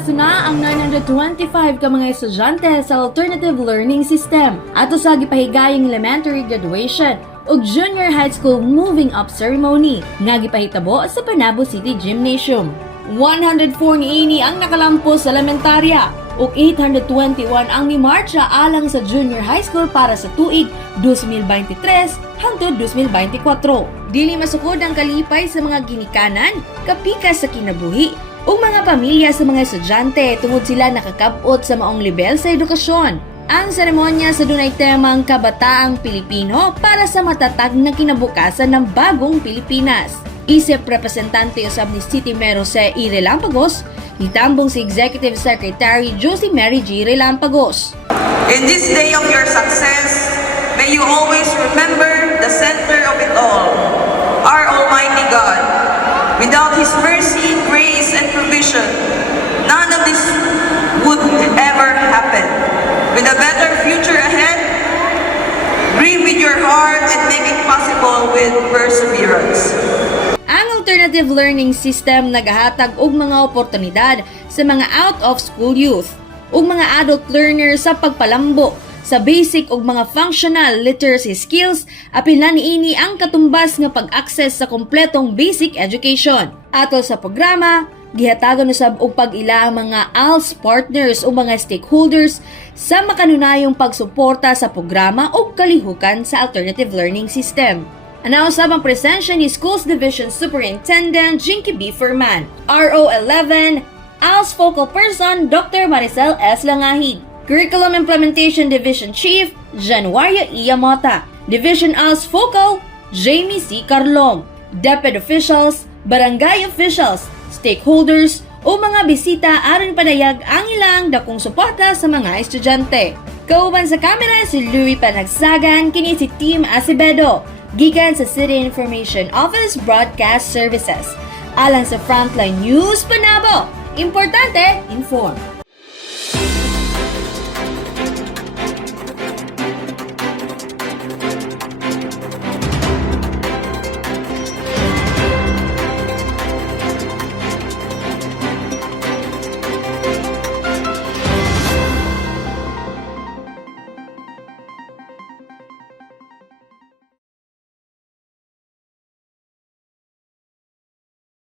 Pumasa na ang 925 ka mga estudyante sa alternative learning system ato sa gipahigayong elementary graduation ug junior high school moving up ceremony nga gipahitabo sa Panabo City Gymnasium. 104 niini ang nakalampos sa elementarya ug 821 ang mimarcha alang sa junior high school para sa tuig 2023 hangtod 2024. Dili masukod ang kalipay sa mga ginikanan, kapikas sa kinabuhi ug mga pamilya sa mga estudyante tungod sila nakakabot sa maong level sa edukasyon. Ang seremonya sa dunay temang Kabataang Pilipino para sa matatag na kinabukasan ng bagong Pilipinas. Isip representante usab ni City Mayor Jose E. Relampagos, itambong si Executive Secretary Josie Mary G. Relampagos. In this day of your success, may you always remember the center of it all, our Almighty God. Without His mercy, grace, and provision, none of this would ever happen. With a better future ahead, breathe with your heart and make it possible with perseverance. Ang alternative learning system nagahatag og mga oportunidad sa mga out-of-school youth ug mga adult learners sa pagpalambo sa basic ug mga functional literacy skills, apil na niini ang katumbas nga pag-access sa kompletong basic education. Atol sa programa, gihatagan usab og pag-ila ang mga ALS partners o mga stakeholders sa makanunayong pagsuporta sa programa o kalihukan sa alternative learning system. Anausab ang presensya ni Schools Division Superintendent Jinky B. Furman, RO 11, ALS Focal Person Dr. Maricel S. Langahig, Curriculum Implementation Division Chief Januaria E. Yamota, Division ALS Focal Jamie C. Carlong, Deputy Officials, Barangay Officials, stakeholders o mga bisita aron padayag ang ilang dakong suporta sa mga estudyante. Kauban sa kamera si Louie Panagsagan, kini si Team Acevedo, gikan sa City Information Office Broadcast Services. Alang sa Frontline News Panabo, importante, inform.